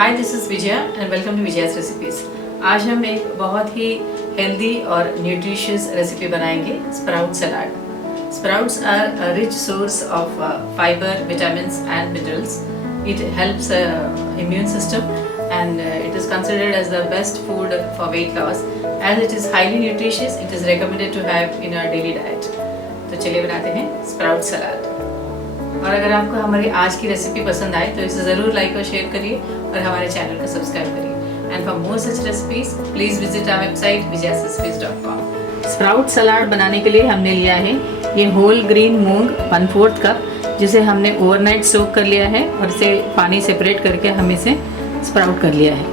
Hi, this is Vijaya and welcome to Vijaya's recipes. आज हम एक बहुत ही हेल्दी और न्यूट्रिशियस रेसिपी बनाएंगे, sprout salad. Sprouts are a rich source of fibre, vitamins and minerals. It helps immune system and it is considered as the best food for weight loss. As it is highly nutritious, it is recommended to have in our daily diet. तो चलिए बनाते हैं sprout सलाद। और अगर आपको हमारी आज की रेसिपी पसंद आए तो इसे ज़रूर लाइक और शेयर करिए और हमारे चैनल को सब्सक्राइब करिए। And for more such recipes please visit our website vijayasrecipes.com। Sprout salad बनाने के लिए हमने लिया है ये होल ग्रीन मूंग 1/4 कप, जिसे हमने ओवरनाइट सोक कर लिया है और इसे पानी सेपरेट करके हम इसे स्प्राउट कर लिया है।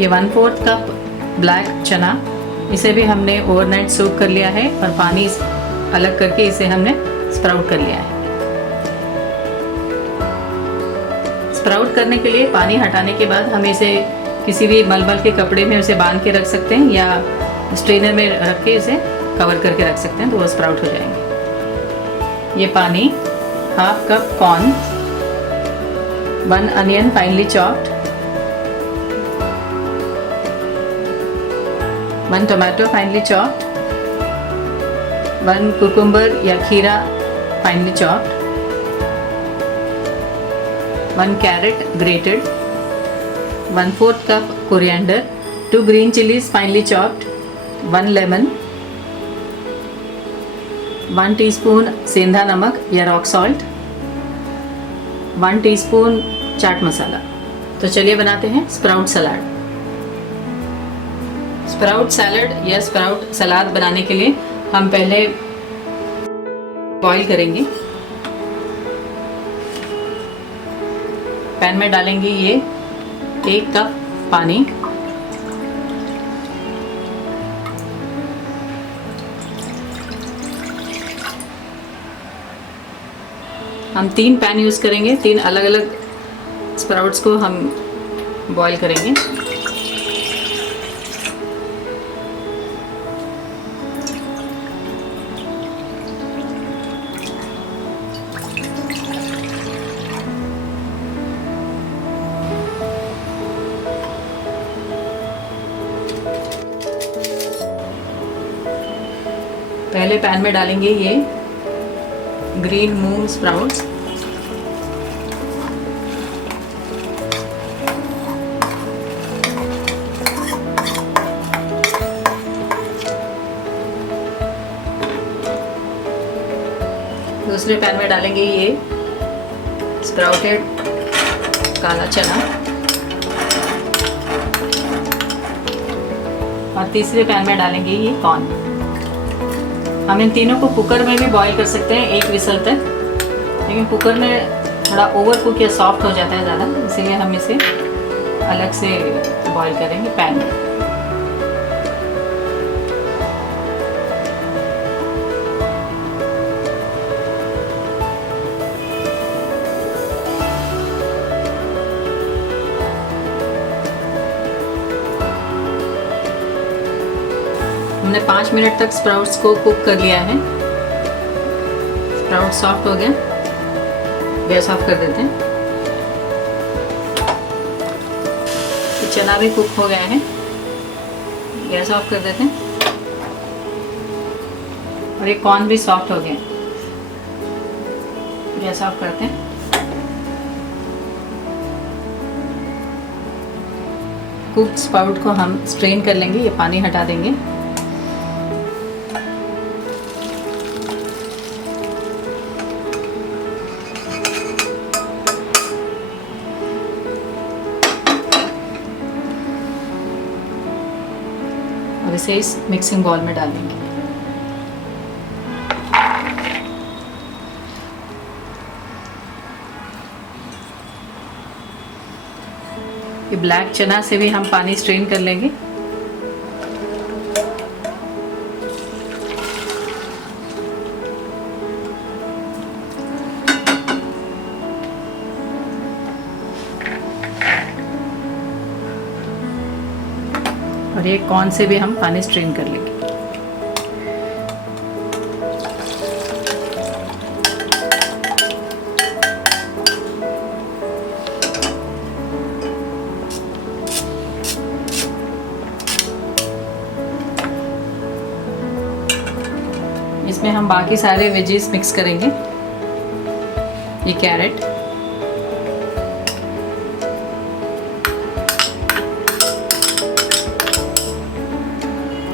ये 1/4 कप ब्लैक चना, इसे भी हमने ओवरनाइट सोक कर लिया है और पानी अलग करके इसे हमने स्प्राउट कर लिया है। स्प्राउट करने के लिए पानी हटाने के बाद हम इसे किसी भी मलमल के कपड़े में उसे बांध के रख सकते हैं या स्ट्रेनर में रख के इसे कवर करके रख सकते हैं, तो वो स्प्राउट हो जाएंगे। ये पानी, 1/2 cup corn, 1 onion finally chopped, 1 tomato finally chopped, 1 cucumber या खीरा finally chopped, 1 carrot grated, 1/4 cup coriander, 2 green chilies finely chopped, 1 lemon, 1 teaspoon सेंधा नमक या rock salt, 1 teaspoon chaat masala. तो चलिए बनाते हैं स्प्राउट सलाद। स्प्राउट सैलड या स्प्राउट सलाद बनाने के लिए हम पहले बॉईल करेंगे। पैन में डालेंगे ये 1 कप पानी, हम 3 पैन यूज़ करेंगे, 3 अलग अलग स्प्राउट्स को हम बॉईल करेंगे। पहले पैन में डालेंगे ये ग्रीन मूंग स्प्राउट्स, दूसरे पैन में डालेंगे ये स्प्राउटेड काला चना और तीसरे पैन में डालेंगे ये कॉर्न। हम इन तीनों को कुकर में भी बॉईल कर सकते हैं 1 विसल तक, लेकिन कुकर में थोड़ा ओवर कुक या सॉफ्ट हो जाता है ज़्यादा, इसीलिए हम इसे अलग से बॉईल करेंगे पैन में। हमने 5 मिनट तक स्प्राउट्स को कुक कर लिया है। स्प्राउट सॉफ्ट हो गया, गैस ऑफ कर देते हैं। चना भी कुक हो गया है, गैस ऑफ कर देते हैं। और ये कॉर्न भी सॉफ्ट हो गया, गैस ऑफ करते हैं। कुक्ड स्प्राउट को हम स्ट्रेन कर लेंगे, ये पानी हटा देंगे। और इसे इस मिक्सिंग बाउल में डालेंगे। ये ब्लैक चना से भी हम पानी स्ट्रेन कर लेंगे। और ये कॉर्न से भी हम पानी स्ट्रेन कर लेंगे। हम बाकी सारे वेजीज मिक्स करेंगे। ये कैरेट,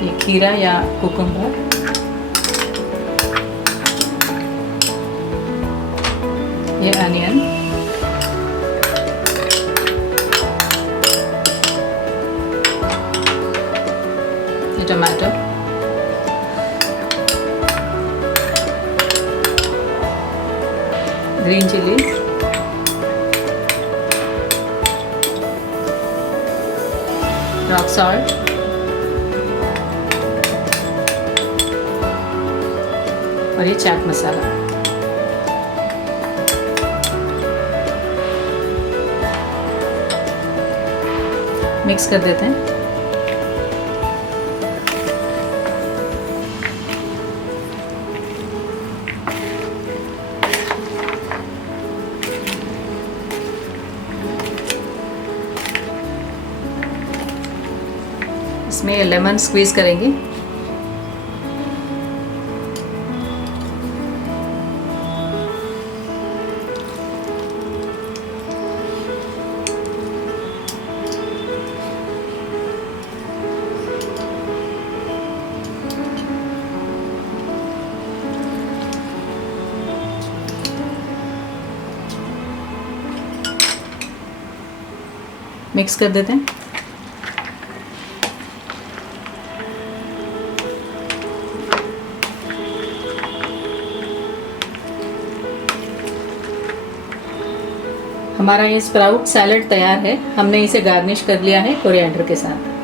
ये खीरा या कुकुम्बर, ये अनियन, ये tomato, green chilli, rock salt, और ये चाट मसाला। मिक्स कर देते हैं। इसमें लेमन स्क्वीज करेंगे। मिक्स कर देते हैं। हमारा ये स्प्राउट सैलड तैयार है। हमने इसे गार्निश कर लिया है कोरिएंडर के साथ।